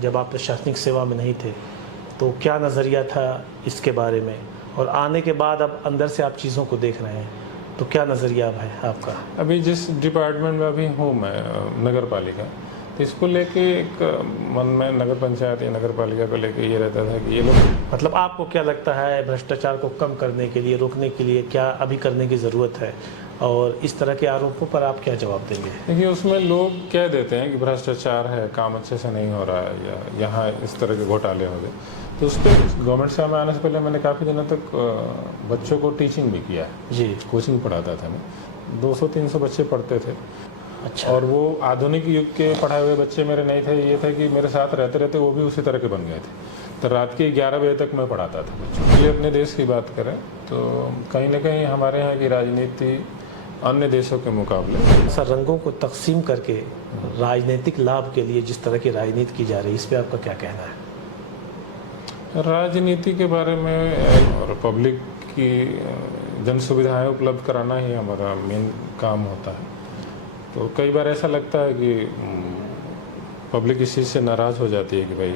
जब आप प्रशासनिक सेवा में नहीं थे, तो क्या नज़रिया था इसके बारे में, और आने के बाद अब अंदर से आप चीज़ों को देख रहे हैं, तो क्या नज़रिया अब है आपका? अभी जिस डिपार्टमेंट में अभी हूँ मैं, नगर पालिका, तो इसको लेके एक मन में नगर पंचायत या नगर पालिका को लेके ये रहता था कि ये लोग, मतलब आपको क्या लगता है भ्रष्टाचार को कम करने के लिए, रोकने के लिए क्या अभी करने की ज़रूरत है, और इस तरह के आरोपों पर आप क्या जवाब देंगे? देखिए उसमें लोग कह देते हैं कि भ्रष्टाचार है, काम अच्छे से नहीं हो रहा है, या यहाँ इस तरह के घोटाले हो गए, तो उस पर गवर्नमेंट सेवा में आने से पहले मैंने काफ़ी दिनों तक बच्चों को टीचिंग भी किया है जी। कोचिंग पढ़ाता था मैं, 200-300 बच्चे पढ़ते थे। अच्छा। और वो आधुनिक युग के पढ़ाए हुए बच्चे मेरे नहीं थे, ये थे कि मेरे साथ रहते रहते वो भी उसी तरह के बन गए थे। तो रात के 11 बजे तक मैं पढ़ाता था बच्चों। ये अपने देश की बात करें तो कहीं ना कहीं हमारे यहाँ की राजनीति अन्य देशों के मुकाबले, सर, रंगों को तकसीम करके राजनीतिक लाभ के लिए जिस तरह की राजनीति की जा रही है, इस पर आपका क्या कहना है? राजनीति के बारे में और पब्लिक की जन सुविधाएँ उपलब्ध कराना ही हमारा मेन काम होता है। तो कई बार ऐसा लगता है कि पब्लिक इस चीज़ से नाराज़ हो जाती है कि भाई,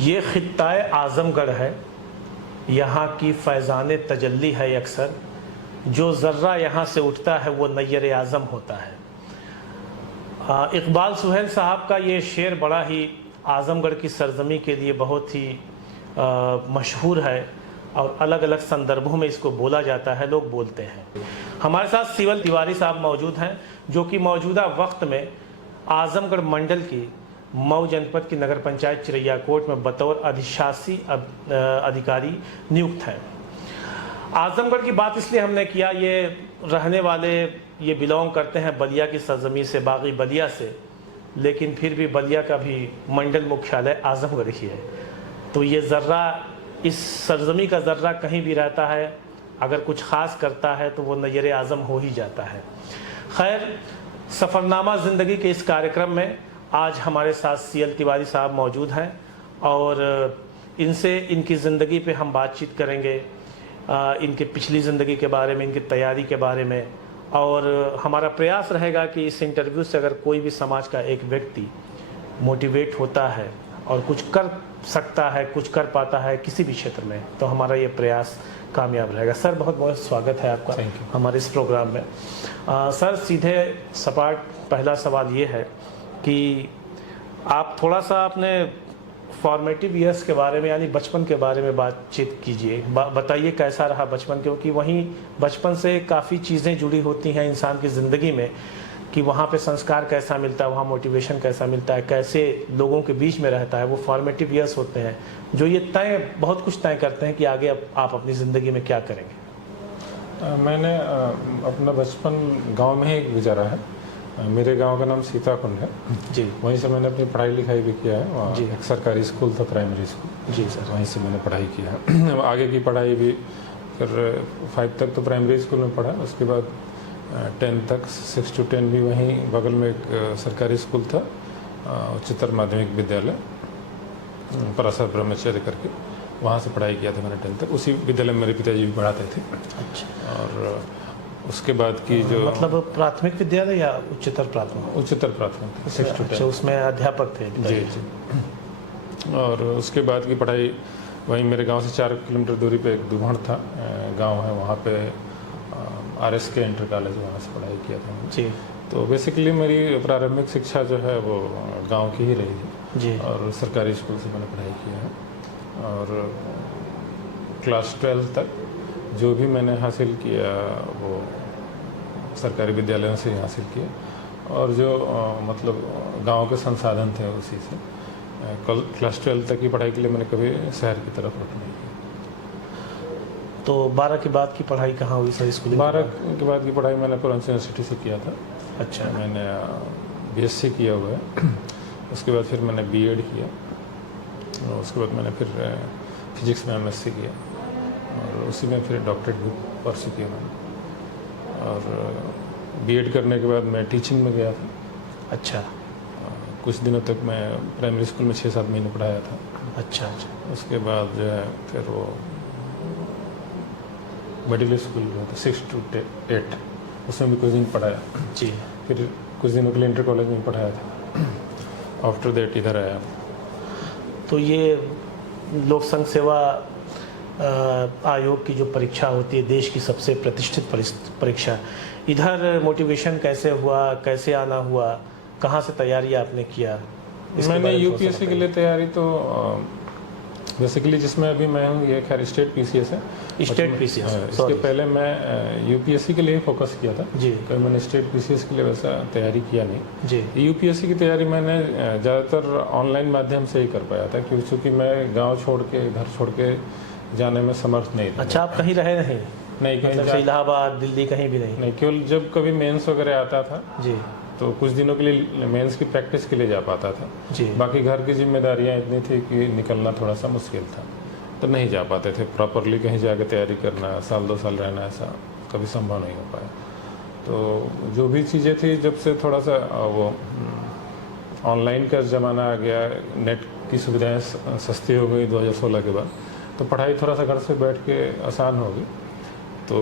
ये खित्ताए आज़मगढ़ है, यहाँ की फैज़ान तजल्ली है अक्सर, जो ज़र्रा यहाँ से उठता है वो नय्यर आज़म होता है। इकबाल सुहेल साहब का ये शेर बड़ा ही आज़मगढ़ की सरजमी के लिए बहुत ही मशहूर है, और अलग अलग संदर्भों में इसको बोला जाता है, लोग बोलते हैं। हमारे साथ सिवल तिवारी साहब मौजूद हैं, जो कि मौजूदा वक्त में आज़मगढ़ मंडल की मऊ जनपद की नगर पंचायत चिरैयाकोट में बतौर अधिशासी अधिकारी नियुक्त हैं। आज़मगढ़ की बात इसलिए हमने किया, ये रहने वाले ये बिलोंग करते हैं बलिया की सरजमी से, बागी बलिया से, लेकिन फिर भी बलिया का भी मंडल मुख्यालय आज़मगढ़ ही है। तो ये ज़र्रा, इस सरजमी का ज़र्रा कहीं भी रहता है, अगर कुछ ख़ास करता है तो वो नय्यर आज़म हो ही जाता है। खैर, सफ़रनामा ज़िंदगी के इस कार्यक्रम में आज हमारे साथ सीएल तिवारी साहब मौजूद हैं, और इनसे इनकी ज़िंदगी पे हम बातचीत करेंगे, इनके पिछली ज़िंदगी के बारे में, इनकी तैयारी के बारे में, और हमारा प्रयास रहेगा कि इस इंटरव्यू से अगर कोई भी समाज का एक व्यक्ति मोटिवेट होता है और कुछ कर सकता है, कुछ कर पाता है किसी भी क्षेत्र में, तो हमारा ये प्रयास कामयाब रहेगा। सर, बहुत बहुत स्वागत है आपका हमारे इस प्रोग्राम में। सर, सीधे सपाट पहला सवाल ये है कि आप थोड़ा सा अपने फॉर्मेटिव ईयर्स के बारे में, यानी बचपन के बारे में बातचीत कीजिए। बताइए कैसा रहा बचपन, क्योंकि वहीं बचपन से काफ़ी चीज़ें जुड़ी होती हैं इंसान की ज़िंदगी में, कि वहाँ पे संस्कार कैसा मिलता है, वहाँ मोटिवेशन कैसा मिलता है, कैसे लोगों के बीच में रहता है। वो फॉर्मेटिव ईयर्स होते हैं जो ये बहुत कुछ तय करते हैं कि आगे आप अपनी ज़िंदगी में क्या करेंगे। मैंने अपना बचपन गांव में ही गुजारा है। मेरे गांव का नाम सीताकुंड है जी। वहीं से मैंने अपनी पढ़ाई लिखाई भी किया है। वहाँ एक सरकारी स्कूल था, प्राइमरी स्कूल। जी सर। वहीं से मैंने पढ़ाई किया है। आगे की पढ़ाई भी फिर 5 तक तो प्राइमरी स्कूल में पढ़ा, उसके बाद 10 तक 6 to 10 भी वहीं बगल में एक सरकारी स्कूल था, उच्चतर माध्यमिक विद्यालय परासर ब्रह्मचर्य करके, वहाँ से पढ़ाई किया था मैंने 10 तक। उसी विद्यालय में मेरे पिताजी भी पढ़ाते थे। अच्छा। और उसके बाद की जो मतलब प्राथमिक विद्यालय या उच्चतर प्राथमिक? उच्चतर प्राथमिक 6 to 10। अच्छा, उसमें अध्यापक थे? जी जी। और उसके बाद की पढ़ाई वहीं मेरे गांव से 4 किलोमीटर दूरी पे एक दुभण था गांव है, वहाँ पे RSK इंटर कॉलेज, वहाँ से पढ़ाई किया था मैंने। जी। तो बेसिकली मेरी प्रारंभिक शिक्षा जो है वो गांव की ही रही है जी। और सरकारी स्कूल से मैंने पढ़ाई किया है। और क्लास 12 तक जो भी मैंने हासिल किया वो सरकारी विद्यालयों से ही हासिल किया, और जो मतलब गांव के संसाधन थे उसी से। क्लास 12 तक की पढ़ाई के लिए मैंने कभी शहर की तरफ रुख नहीं किया। तो 12 के बाद की पढ़ाई कहाँ हुई सर? स्कूल 12 के बाद की पढ़ाई मैंने पूर्वांचल यूनिवर्सिटी से किया था। अच्छा। मैंने BSc किया हुआ है। उसके बाद फिर मैंने B.Ed किया, और उसके बाद मैंने फिर फिजिक्स में MSc किया, और उसी में फिर डॉक्टरेट भी परस्यू किया मैंने। और B.Ed करने के बाद मैं टीचिंग में गया था। अच्छा। कुछ दिनों तक मैं प्राइमरी स्कूल में 6-7 महीने पढ़ाया था। अच्छा अच्छा। उसके बाद जो है फिर वो मिडिल स्कूल जो है 6 to 8 उसमें भी कुछ दिन पढ़ाया, जी। फिर कुछ दिनों के लिए इंटर कॉलेज में पढ़ाया था। आफ्टर दैट इधर आया। तो ये लोक संघ सेवा आयोग की जो परीक्षा होती है, देश की सबसे प्रतिष्ठित परीक्षा, इधर मोटिवेशन कैसे हुआ, कैसे आना हुआ, कहाँ से तैयारी आपने किया? मैंने यूपीएससी के लिए तैयारी तो बेसिकली जिसमें अभी मैं हूँ ये खैर स्टेट पीसीएस है। स्टेट पीसीएस, इसके पहले मैं यूपीएससी के लिए फोकस किया था जी। कभी मैंने स्टेट पीसीएस के लिए वैसा तैयारी किया नहीं जी। यूपीएससी की तैयारी मैंने ज़्यादातर ऑनलाइन माध्यम से ही कर पाया था, क्योंकि मैं गांव छोड़ के घर छोड़ के जाने में समर्थ नहीं था। अच्छा, आप कहीं रहे नहीं? नहीं, कहीं मतलब इलाहाबाद, दिल्ली, कहीं भी नहीं? नहीं, केवल जब कभी मेंस वगैरह आता था जी तो कुछ दिनों के लिए मेंस की प्रैक्टिस के लिए जा पाता था जी। बाकी घर की जिम्मेदारियां इतनी थी कि निकलना थोड़ा सा मुश्किल था, तो नहीं जा पाते थे प्रॉपरली कहीं जाके तैयारी करना, साल 2 साल रहना, ऐसा कभी संभव नहीं हो पाया। तो जो भी चीज़ें थी, जब से थोड़ा सा वो ऑनलाइन का ज़माना आ गया, नेट की सुविधाएं सस्ती हो गई 2016 के बाद, तो पढ़ाई थोड़ा सा घर से बैठ के आसान हो गई। तो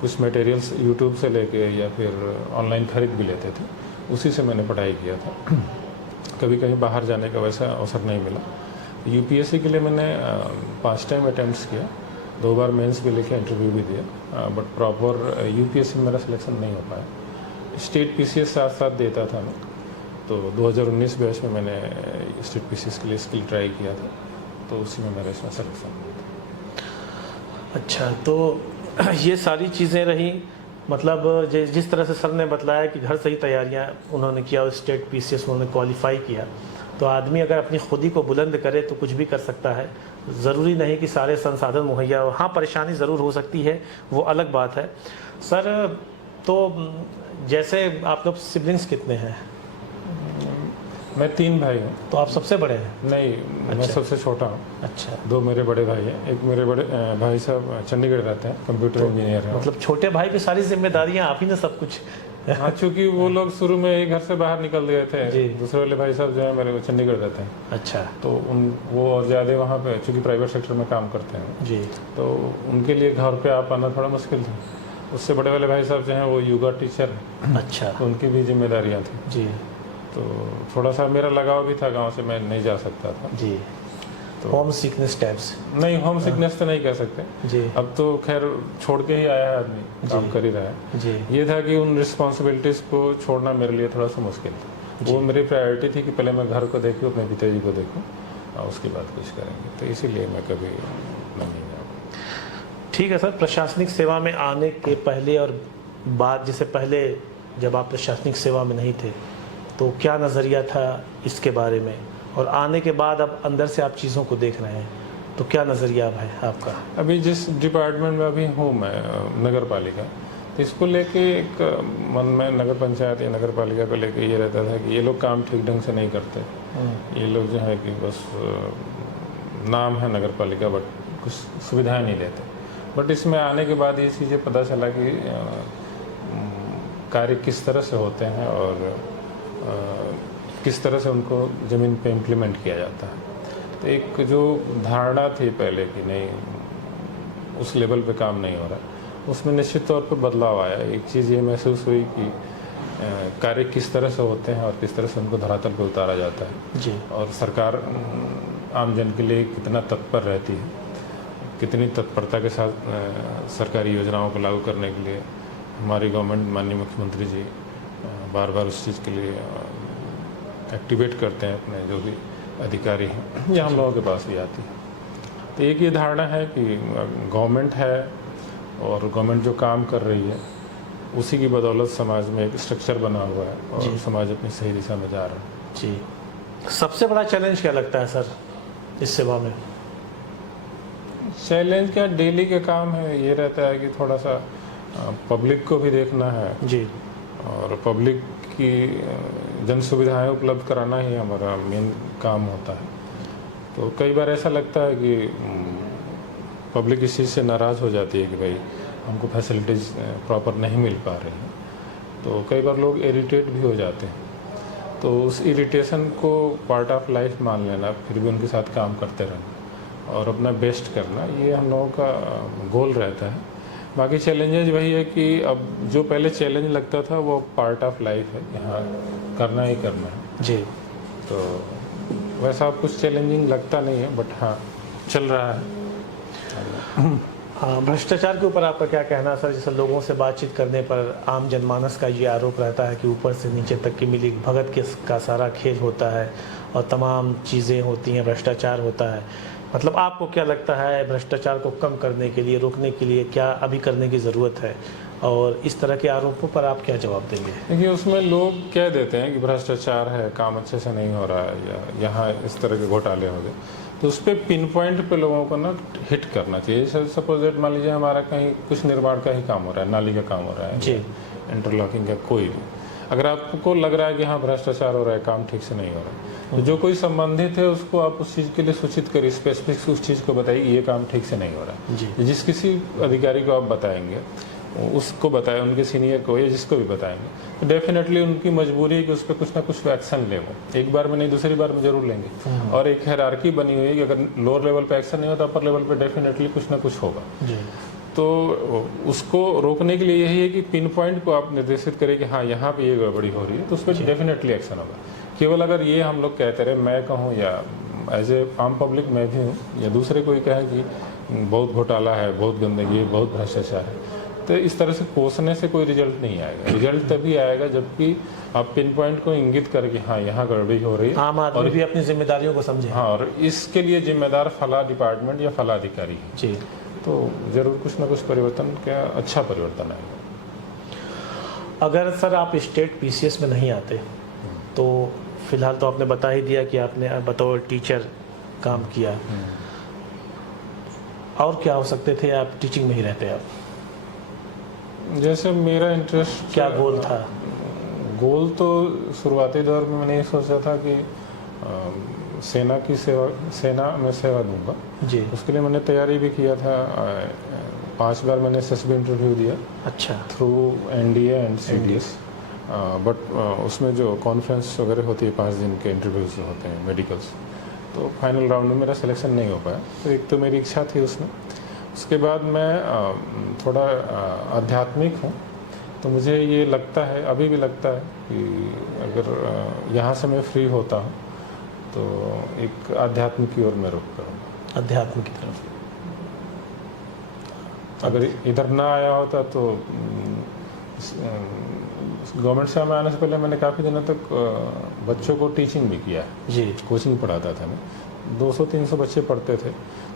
कुछ मटेरियल्स यूट्यूब से लेके या फिर ऑनलाइन खरीद भी लेते थे, उसी से मैंने पढ़ाई किया था। कभी कहीं बाहर जाने का वैसा अवसर नहीं मिला। यूपीएससी के लिए मैंने 5 टाइम अटैम्प्ट्स किया, 2 बार मेंस भी लेके इंटरव्यू भी दिया, बट प्रॉपर यूपीएससी में मेरा सिलेक्शन नहीं हो पाया। स्टेट पीसीएस साथ साथ देता था मैं, तो 2019 बैच में मैंने स्टेट पीसीएस के लिए स्किल ट्राई किया था, तो उसी में मेरा इसमें सिलेक्शन हुआ था। अच्छा, तो ये सारी चीज़ें रही, मतलब जिस तरह से सर ने बतलाया कि घर से ही तैयारियां उन्होंने किया और स्टेट पीसीएस उन्होंने क्वालिफाई किया, तो आदमी अगर अपनी खुदी को बुलंद करे तो कुछ भी कर सकता है। ज़रूरी नहीं कि सारे संसाधन मुहैया हो, हाँ परेशानी ज़रूर हो सकती है, वो अलग बात है। सर, तो जैसे आप लोग सिबलिंग्स कितने हैं? मैं 3 भाई हूँ। तो आप सबसे बड़े हैं? नहीं, मैं सबसे छोटा हूँ। अच्छा। 2 मेरे बड़े भाई हैं, एक मेरे बड़े भाई साहब चंडीगढ़ रहते हैं, कंप्यूटर इंजीनियर हैं। मतलब छोटे भाई की सारी जिम्मेदारियां आप ही ने सब कुछ? हाँ, चूँकि वो लोग शुरू में ही घर से बाहर निकल गए थे। दूसरे वाले भाई साहब जो है मेरे, वो चंडीगढ़ रहते हैं। अच्छा। तो वो और ज़्यादा वहाँ पे, चूँकि प्राइवेट सेक्टर में काम करते हैं जी, तो उनके लिए घर पे आ पाना थोड़ा मुश्किल था। उससे बड़े वाले भाई साहब जो हैं वो योगा टीचर हैं। अच्छा। तो उनकी भी जिम्मेदारियाँ थी जी। तो थोड़ा सा मेरा लगाव भी था गांव से, मैं नहीं जा सकता था जी। तो होम सिकनेस टाइप्स? नहीं, होम सिकनेस तो नहीं कह सकते जी। अब तो खैर छोड़ के ही आया है आदमी, काम कर ही रहा है जी। ये था कि उन रिस्पॉन्सिबिलिटीज़ को छोड़ना मेरे लिए थोड़ा सा मुश्किल था। वो मेरी प्रायोरिटी थी कि पहले मैं घर को देखूँ, अपने पिताजी को देखूँ और उसके बाद कुछ करेंगे, तो इसीलिए मैं कभी नहीं गया। ठीक है सर, प्रशासनिक सेवा में आने के पहले और बाद, जैसे पहले जब आप प्रशासनिक सेवा में नहीं थे तो क्या नज़रिया था इसके बारे में, और आने के बाद अब अंदर से आप चीज़ों को देख रहे हैं तो क्या नज़रिया है आपका? अभी जिस डिपार्टमेंट में अभी हूँ मैं, नगर पालिका, तो इसको लेके एक मन में नगर पंचायत या नगर पालिका को लेके ये रहता था कि ये लोग काम ठीक ढंग से नहीं करते, ये लोग जो है कि बस नाम है नगर पालिका बट कुछ सुविधाएं नहीं देते। बट इसमें आने के बाद ये चीज़ें पता चला कि कार्य किस तरह से होते हैं और किस तरह से उनको ज़मीन पे इम्प्लीमेंट किया जाता है। तो एक जो धारणा थी पहले कि नहीं उस लेवल पे काम नहीं हो रहा, उसमें निश्चित तौर पर बदलाव आया। एक चीज़ ये महसूस हुई कि कार्य किस तरह से होते हैं और किस तरह से उनको धरातल पर उतारा जाता है जी। और सरकार आम जन के लिए कितना तत्पर रहती है, कितनी तत्परता के साथ सरकारी योजनाओं को लागू करने के लिए हमारी गवर्नमेंट, माननीय मुख्यमंत्री जी बार बार उस चीज़ के लिए एक्टिवेट करते हैं अपने जो भी अधिकारी हैं या हम लोगों के पास भी आती है। तो एक ये धारणा है कि गवर्नमेंट है और गवर्नमेंट जो काम कर रही है उसी की बदौलत समाज में एक स्ट्रक्चर बना हुआ है और समाज अपनी सही दिशा में जा रहा है। जी। सबसे बड़ा चैलेंज क्या लगता है सर इस सेवा में? चैलेंज क्या, डेली के काम है, ये रहता है कि थोड़ा सा पब्लिक को भी देखना है जी, और पब्लिक की जन सुविधाएं उपलब्ध कराना ही हमारा मेन काम होता है। तो कई बार ऐसा लगता है कि पब्लिक इस चीज़ से नाराज़ हो जाती है कि भाई हमको फैसिलिटीज़ प्रॉपर नहीं मिल पा रही हैं, तो कई बार लोग इरिटेट भी हो जाते हैं। तो उस इरिटेशन को पार्ट ऑफ लाइफ मान लेना, फिर भी उनके साथ काम करते रहना और अपना बेस्ट करना, ये हम लोगों का गोल रहता है। बाकी चैलेंजेस वही है कि अब जो पहले चैलेंज लगता था वो पार्ट ऑफ लाइफ है, यहाँ करना ही करना है। जी। तो वैसा अब कुछ चैलेंजिंग लगता नहीं है, बट हाँ चल रहा है। हाँ, भ्रष्टाचार के ऊपर आपका क्या कहना है सर? जैसे लोगों से बातचीत करने पर आम जनमानस का ये आरोप रहता है कि ऊपर से नीचे तक की मिली भगत के का सारा खेल होता है और तमाम चीज़ें होती हैं, भ्रष्टाचार होता है। मतलब आपको क्या लगता है भ्रष्टाचार को कम करने के लिए, रोकने के लिए क्या अभी करने की ज़रूरत है, और इस तरह के आरोपों पर आप क्या जवाब देंगे? देखिए, उसमें लोग कह देते हैं कि भ्रष्टाचार है, काम अच्छे से नहीं हो रहा है, या यहाँ इस तरह के घोटाले हो गए, तो उस पर पिन पॉइंट पे लोगों को ना हिट करना चाहिए। सपोज दैट मान लीजिए हमारा कहीं कुछ निर्माण का ही काम हो रहा है, नाली का काम हो रहा है जी, इंटरलॉकिंग का, कोई भी अगर आपको लग रहा है कि हाँ भ्रष्टाचार हो रहा है, काम ठीक से नहीं हो रहा है, तो जो कोई संबंधित है उसको आप उस चीज़ के लिए सूचित करिए, स्पेसिफिक उस चीज़ को बताइए ये काम ठीक से नहीं हो रहा है। जी। जिस किसी अधिकारी को आप बताएंगे, उसको बताएं, उनके सीनियर को या जिसको भी बताएंगे, तो डेफिनेटली उनकी मजबूरी है कि उस पर कुछ ना कुछ एक्शन ले। वो एक बार में नहीं, दूसरी बार में जरूर लेंगे। और एक हायरार्की बनी हुई है कि अगर लोअर लेवल पे एक्शन नहीं होता, अपर लेवल पे डेफिनेटली कुछ ना कुछ होगा। जी। तो उसको रोकने के लिए यही है कि पिन पॉइंट को आप निर्देशित करें कि हाँ यहाँ पे ये गड़बड़ी हो रही है, तो उस पर डेफिनेटली एक्शन होगा। केवल अगर ये हम लोग कहते रहे, मैं कहूँ या एज ए आम पब्लिक मैं भी हूँ या दूसरे कोई कहे कि बहुत घोटाला है, बहुत गंदगी है, बहुत भ्रष्टाचार है, तो इस तरह से कोसने से कोई रिजल्ट नहीं आएगा। रिजल्ट तभी आएगा जबकि आप पिन पॉइंट को इंगित करके हाँ यहाँ गड़बड़ी हो रही है, आम आदमी भी अपनी जिम्मेदारियों को समझे। हाँ, और इसके लिए जिम्मेदार फला डिपार्टमेंट या फला अधिकारी है, जी। तो जरूर कुछ ना कुछ परिवर्तन, क्या अच्छा परिवर्तन आएगा। अगर सर आप स्टेट पीसीएस में नहीं आते, तो फिलहाल तो आपने बता ही दिया कि आपने बतौर टीचर काम किया, और क्या हो सकते थे? आप टीचिंग में ही रहते आप। जैसे मेरा इंटरेस्ट, क्या गोल था? गोल तो शुरुआती दौर में मैंने ये सोचा था कि सेना में सेवा दूंगा। जी। उसके लिए मैंने तैयारी भी किया था। 5 बार मैंने एसएसबी इंटरव्यू दिया। अच्छा। Through NDA and CDS, but उसमें जो कॉन्फ्रेंस वगैरह होती है, 5 दिन के इंटरव्यूज होते हैं मेडिकल्स, तो फाइनल राउंड में मेरा सिलेक्शन नहीं हो पाया। तो एक तो मेरी इच्छा थी उसमें। उसके बाद मैं थोड़ा आध्यात्मिक हूँ, तो मुझे ये लगता है, अभी भी लगता है कि अगर यहाँ से मैं फ्री होता हूँ तो एक आध्यात्म की ओर मैं रुख करूँगा। अध्यात्म की तरफ। अगर इधर ना आया होता तो गवर्नमेंट सेवा में आने से पहले मैंने काफ़ी दिनों तक बच्चों को टीचिंग भी किया है। जी। कोचिंग पढ़ाता था मैं, 200-300 बच्चे पढ़ते थे,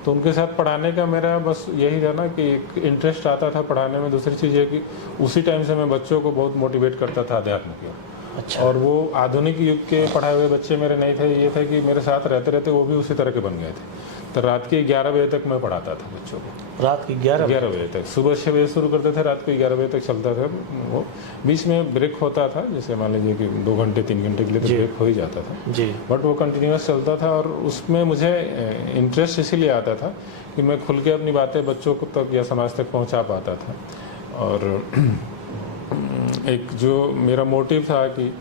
तो उनके साथ पढ़ाने का मेरा बस यही था ना कि एक इंटरेस्ट आता था पढ़ाने में। दूसरी चीज़ है कि उसी टाइम से मैं बच्चों को बहुत मोटिवेट करता था अध्यात्म की ओर। अच्छा। और वो आधुनिक युग के पढ़ाए हुए बच्चे मेरे नहीं थे, ये था कि मेरे साथ रहते रहते वो भी उसी तरह के बन गए थे। तो रात के 11 बजे तक मैं पढ़ाता था बच्चों को। रात के 11 बजे तक, सुबह 6 बजे शुरू करते थे, रात को 11 बजे तक चलता था वो। बीच में ब्रेक होता था, जैसे मान लीजिए कि 2 घंटे 3 घंटे के लिए तो ब्रेक हो ही जाता था जी। बट वो कंटिन्यूस चलता था। और उसमें मुझे इंटरेस्ट इसीलिए आता था कि मैं खुल के अपनी बातें बच्चों को तक या समाज तक पहुंचा पाता था। और एक जो मेरा मोटिव था कि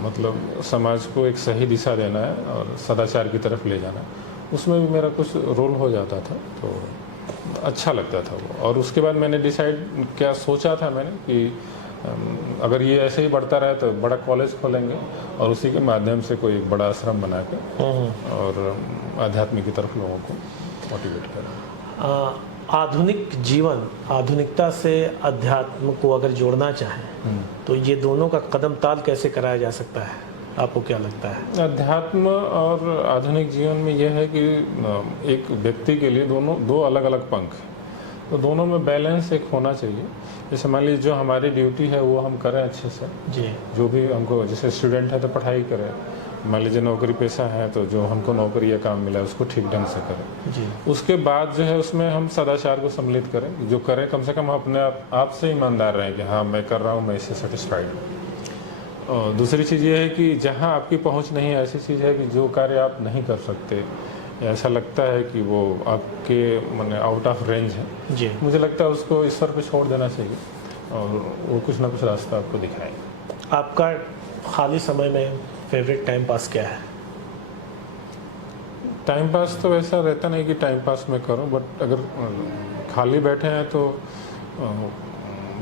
मतलब समाज को एक सही दिशा देना है और सदाचार की तरफ ले जाना, उसमें भी मेरा कुछ रोल हो जाता था, तो अच्छा लगता था वो। और उसके बाद मैंने डिसाइड क्या सोचा था मैंने कि अगर ये ऐसे ही बढ़ता रहे तो बड़ा कॉलेज खोलेंगे और उसी के माध्यम से कोई एक बड़ा आश्रम बना के और आध्यात्मिक की तरफ लोगों को मोटिवेट करें। आधुनिक जीवन, आधुनिकता से अध्यात्म को अगर जोड़ना चाहें तो ये दोनों का कदम ताल कैसे कराया जा सकता है? आपको क्या लगता है? अध्यात्म और आधुनिक जीवन में यह है कि एक व्यक्ति के लिए दो अलग अलग पंख हैं, तो दोनों में बैलेंस एक होना चाहिए। जैसे मान लीजिए जो हमारी ड्यूटी है वो हम करें अच्छे से जी। जो भी हमको, जैसे स्टूडेंट है तो पढ़ाई करें, मान लीजिए नौकरी पेशा है तो जो हमको नौकरी या काम मिला है उसको ठीक ढंग से करें जी। उसके बाद जो है उसमें हम सदाचार को सम्मिलित करें, जो करें कम से कम अपने आप से ईमानदार रहें कि हाँ मैं कर रहा हूँ, मैं इससे सेटिस्फाइड हूँ। और दूसरी चीज़ ये है कि जहाँ आपकी पहुँच नहीं है, ऐसी चीज़ है कि जो कार्य आप नहीं कर सकते, ऐसा लगता है कि वो आपके माने आउट ऑफ रेंज है जी, मुझे लगता है उसको ईश्वर पे छोड़ देना चाहिए और वो कुछ ना कुछ रास्ता आपको दिखाएंगे। आपका खाली समय में फेवरेट टाइम पास क्या है? टाइम पास तो वैसा रहता नहीं कि टाइम पास मैं करूं, बट अगर खाली बैठे हैं तो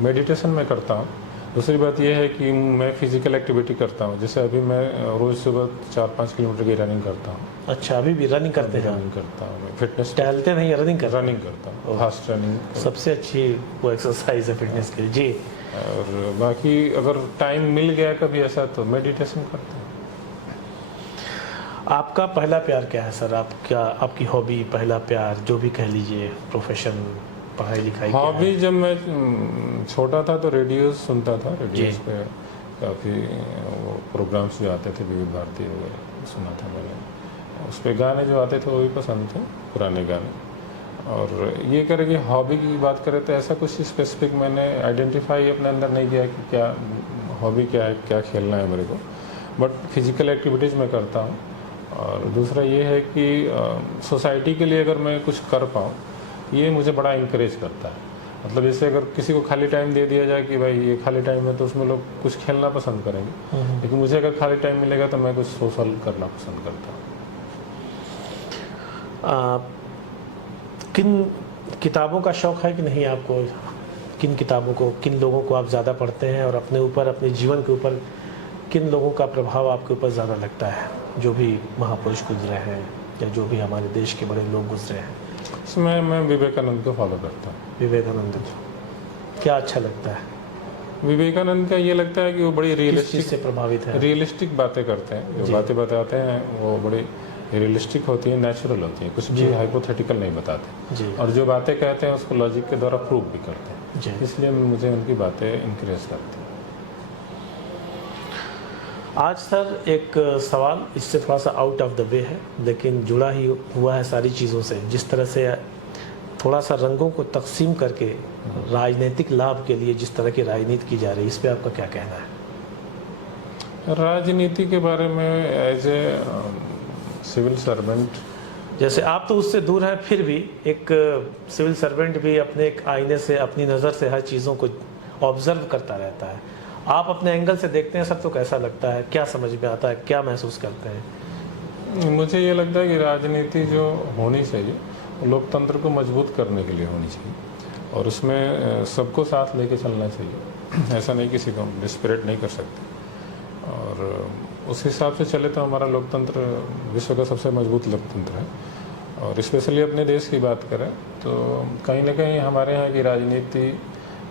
मेडिटेशन मैं करता हूँ। दूसरी बात यह है कि मैं फिजिकल एक्टिविटी करता हूँ, जैसे अभी मैं रोज़ सुबह 4-5 किलोमीटर की रनिंग करता हूँ। अच्छा, अभी भी रनिंग करते हैं? रनिंग करता हूँ मैं, फिटनेस टहलते नहीं, रनिंग करते हैं? रनिंग करता हूँ, फास्ट रनिंग। सबसे अच्छी वो एक्सरसाइज है फिटनेस के लिए जी। और बाकी अगर टाइम मिल गया कभी ऐसा तो मेडिटेशन करता हूँ। आपका पहला प्यार क्या है सर? आप क्या, आपकी हॉबी, पहला प्यार जो भी कह लीजिए, प्रोफेशन, पढ़ाई लिखाई क्या है? हॉबी जब मैं छोटा था तो रेडियो सुनता था, रेडियोस जी। पे काफ़ी वो प्रोग्राम्स जो आते थे विविध भारती वगैरह सुना था मैंने। उस पर गाने जो आते थे वो भी पसंद थे, पुराने गाने। और ये करें कि हॉबी की बात करें तो ऐसा कुछ स्पेसिफिक मैंने आइडेंटिफाई अपने अंदर नहीं किया कि क्या हॉबी क्या है, क्या खेलना है मेरे को। बट फिजिकल एक्टिविटीज़ मैं करता हूँ। और दूसरा ये है कि सोसाइटी के लिए अगर मैं कुछ कर पाऊँ, ये मुझे बड़ा इंकरेज करता है। मतलब जैसे अगर किसी को खाली टाइम दे दिया जाए कि भाई ये खाली टाइम है, तो उसमें लोग कुछ खेलना पसंद करेंगे, लेकिन मुझे अगर खाली टाइम मिलेगा तो मैं कुछ सोशल करना पसंद करता हूँ। किन किताबों का शौक़ है कि नहीं आपको? किन किताबों को, किन लोगों को आप ज़्यादा पढ़ते हैं, और अपने ऊपर, अपने जीवन के ऊपर किन लोगों का प्रभाव आपके ऊपर ज़्यादा लगता है, जो भी महापुरुष गुजरे हैं या जो भी हमारे देश के बड़े लोग गुजरे हैं? इसमें मैं विवेकानंद को फॉलो करता हूँ। विवेकानंद क्या अच्छा लगता है? विवेकानंद का ये लगता है कि वो बड़ी किस रियलिस्टिक चीज़ से प्रभावित है? रियलिस्टिक बातें करते हैं। जो बातें बताते हैं वो बड़ी रियलिस्टिक होती है, नेचुरल होती है, कुछ भी हाइपोथेटिकल नहीं बताते जी। और जो बातें कहते हैं उसको लॉजिक के द्वारा प्रूव भी करते हैं जी। इसलिए मुझे उनकी बातें इंकरेज करती हैं। आज सर एक सवाल, इससे थोड़ा सा आउट ऑफ द वे है लेकिन जुड़ा ही हुआ है सारी चीज़ों से। जिस तरह से थोड़ा सा रंगों को तकसीम करके राजनीतिक लाभ के लिए जिस तरह की राजनीति की जा रही है, इस पे आपका क्या कहना है? राजनीति के बारे में एज ए सिविल सर्वेंट, जैसे आप तो उससे दूर हैं, फिर भी एक सिविल सर्वेंट भी अपने एक आईने से, अपनी नज़र से हर चीज़ों को ऑब्जर्व करता रहता है। आप अपने एंगल से देखते हैं सर, तो कैसा लगता है, क्या समझ में आता है, क्या महसूस करते हैं? मुझे ये लगता है कि राजनीति जो होनी चाहिए लोकतंत्र को मजबूत करने के लिए होनी चाहिए और उसमें सबको साथ लेके चलना चाहिए। ऐसा नहीं किसी को डिस्परेट नहीं कर सकते और उस हिसाब से चले तो हमारा लोकतंत्र विश्व का सबसे मजबूत लोकतंत्र है। और स्पेशली अपने देश की बात करें तो कहीं ना कहीं हमारे यहाँ की राजनीति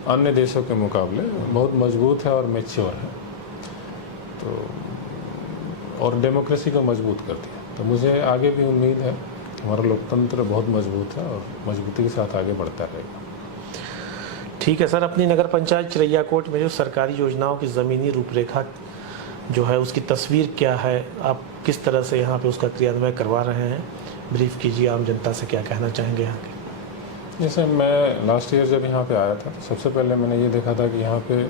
अन्य देशों के मुकाबले बहुत मजबूत है और मैच्योर है, तो और डेमोक्रेसी को मजबूत करती है। तो मुझे आगे भी उम्मीद है हमारा लोकतंत्र बहुत मजबूत है और मजबूती के साथ आगे बढ़ता रहेगा। ठीक है सर, अपनी नगर पंचायत चिरैयाकोट में जो सरकारी योजनाओं की ज़मीनी रूपरेखा जो है उसकी तस्वीर क्या है, आप किस तरह से यहाँ पे उसका क्रियान्वयन करवा रहे हैं, ब्रीफ कीजिए, आम जनता से क्या कहना चाहेंगे यहाँ के? जैसे मैं लास्ट ईयर जब यहाँ पे आया था तो सबसे पहले मैंने ये देखा था कि यहाँ पे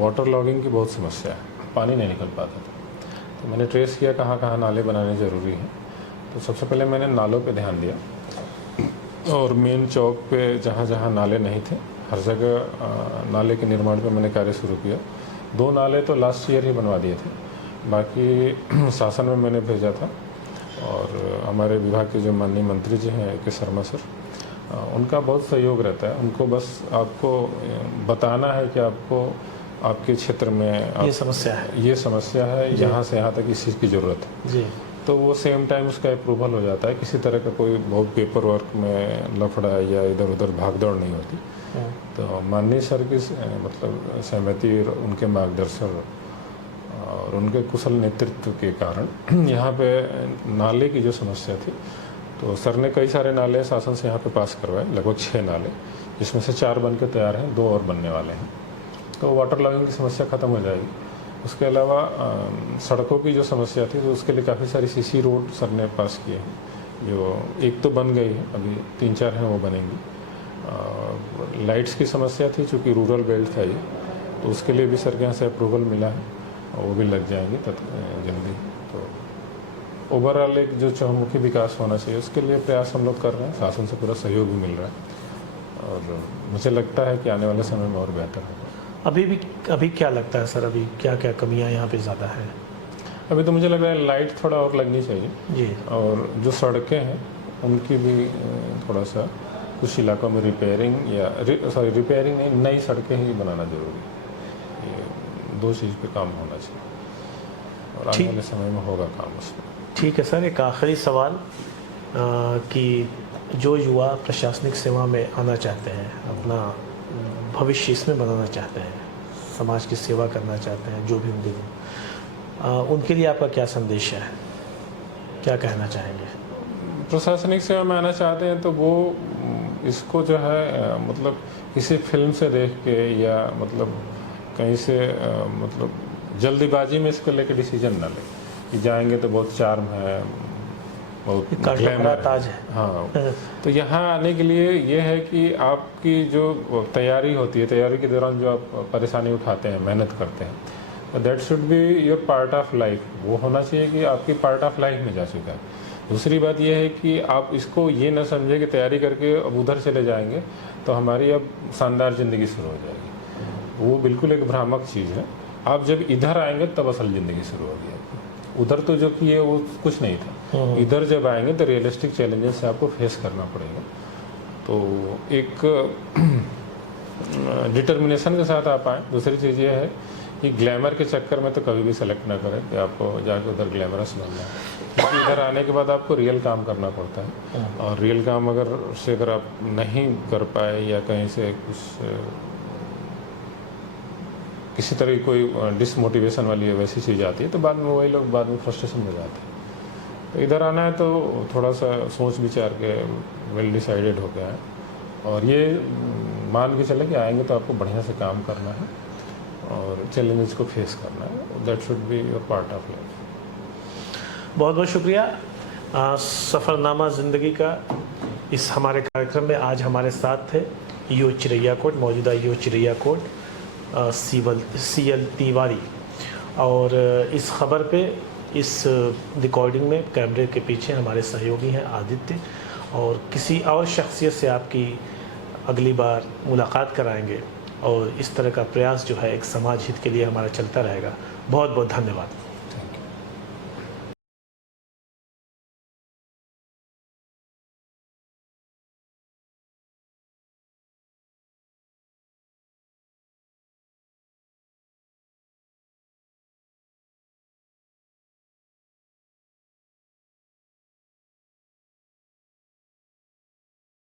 वाटर लॉगिंग की बहुत समस्या है, पानी नहीं निकल पाता था। तो मैंने ट्रेस किया कहाँ कहाँ नाले बनाने ज़रूरी हैं। तो सबसे पहले मैंने नालों पे ध्यान दिया और मेन चौक पे जहाँ जहाँ नाले नहीं थे हर जगह नाले के निर्माण पे मैंने कार्य शुरू किया। 2 नाले तो लास्ट ईयर ही बनवा दिए थे, बाकी शासन में मैंने भेजा था और हमारे विभाग के जो माननीय मंत्री जी हैं के शर्मा सर, उनका बहुत सहयोग रहता है। उनको बस आपको बताना है कि आपको आपके क्षेत्र में ये समस्या है, यहाँ से यहाँ तक इस चीज़ की ज़रूरत है जी, तो वो सेम टाइम उसका अप्रूवल हो जाता है। किसी तरह का कोई बहुत पेपर वर्क में लफड़ा या इधर उधर भागदौड़ नहीं होती। तो माननीय सर की मतलब सहमति और उनके मार्गदर्शन और उनके कुशल नेतृत्व के कारण यहाँ पे नाले की जो समस्या थी तो सर ने कई सारे नाले शासन से यहाँ पे पास करवाए, लगभग 6 नाले, जिसमें से 4 बन के तैयार हैं, 2 और बनने वाले हैं। तो वाटर लॉगिंग की समस्या ख़त्म हो जाएगी। उसके अलावा सड़कों की जो समस्या थी तो उसके लिए काफ़ी सारी सीसी रोड सर ने पास किए हैं, जो एक तो बन गई है, अभी 3-4 हैं वो बनेंगी। लाइट्स की समस्या थी, चूँकि रूरल बेल्ट था ये, तो उसके लिए भी सर के यहाँ से अप्रूवल मिला है और वो भी लग जाएंगे जल्दी। तो ओवरऑल एक जो चहुमुखी विकास होना चाहिए उसके लिए प्रयास हम लोग कर रहे हैं, शासन से पूरा सहयोग भी मिल रहा है और मुझे लगता है कि आने वाले समय में और बेहतर होगा। अभी क्या लगता है सर, अभी क्या क्या कमियां यहाँ पे ज़्यादा हैं? अभी तो मुझे लग रहा है लाइट थोड़ा और लगनी चाहिए जी, और जो सड़कें हैं उनकी भी थोड़ा सा कुछ इलाकों में रिपेयरिंग या रिपेयरिंग नहीं, नई सड़कें ही बनाना जरूरी है। ये 2 चीज़ पे काम होना चाहिए और आने वाले समय में होगा काम उसमें। ठीक है सर, एक आखिरी सवाल कि जो युवा प्रशासनिक सेवा में आना चाहते हैं, अपना भविष्य इसमें बनाना चाहते हैं, समाज की सेवा करना चाहते हैं, जो भी उनके लिए आपका क्या संदेश है, क्या कहना चाहेंगे? प्रशासनिक सेवा में आना चाहते हैं तो वो इसको जो है मतलब किसी फिल्म से देख के या मतलब कहीं से मतलब जल्दीबाजी में इसको लेके डिसीजन ना ले कि जाएंगे तो बहुत चार्म है, बहुत ग्लैमर ताज है। हाँ, तो यहाँ आने के लिए ये है कि आपकी जो तैयारी होती है, तैयारी के दौरान जो आप परेशानी उठाते हैं, मेहनत करते हैं, that should be your part of life. वो होना चाहिए कि आपकी पार्ट ऑफ लाइफ में जा चुका है। दूसरी बात यह है कि आप इसको ये ना समझे कि तैयारी करके अब उधर चले जाएंगे तो हमारी अब शानदार ज़िंदगी शुरू हो जाएगी। वो बिल्कुल एक भ्रामक चीज़ है। आप जब इधर आएंगे तब असल ज़िंदगी शुरू होगी आपकी। उधर तो जो किए वो कुछ नहीं था, इधर जब आएंगे तो रियलिस्टिक चैलेंजेस से आपको फेस करना पड़ेगा। तो एक डिटर्मिनेशन के साथ आप आएँ। दूसरी चीज़ ये है कि ग्लैमर के चक्कर में तो कभी भी सेलेक्ट ना करें कि आपको जाके उधर ग्लैमरस बनना है। क्योंकि इधर आने के बाद आपको रियल काम करना पड़ता है और रियल काम अगर आप नहीं कर पाए या कहीं से किसी तरह की कोई डिसमोटिवेशन वाली वैसी चीज़ आती है तो बाद में वही लोग बाद में फ्रस्ट्रेशन में जाते हैं। तो इधर आना है तो थोड़ा सा सोच विचार के वेल डिसाइडेड हो गया है और ये मान के चले कि आएंगे तो आपको बढ़िया से काम करना है और चैलेंजेस को फेस करना है। That should be your part of life. बहुत बहुत शुक्रिया। सफ़रनामा ज़िंदगी का इस हमारे कार्यक्रम में आज हमारे साथ थे ईओ चिरैयाकोट, मौजूदा ईओ चिरैयाकोट CL तिवारी। और इस खबर पे, इस रिकॉर्डिंग में कैमरे के पीछे हमारे सहयोगी हैं आदित्य, और किसी और शख्सियत से आपकी अगली बार मुलाकात कराएंगे और इस तरह का प्रयास जो है एक समाज हित के लिए हमारा चलता रहेगा। बहुत बहुत धन्यवाद।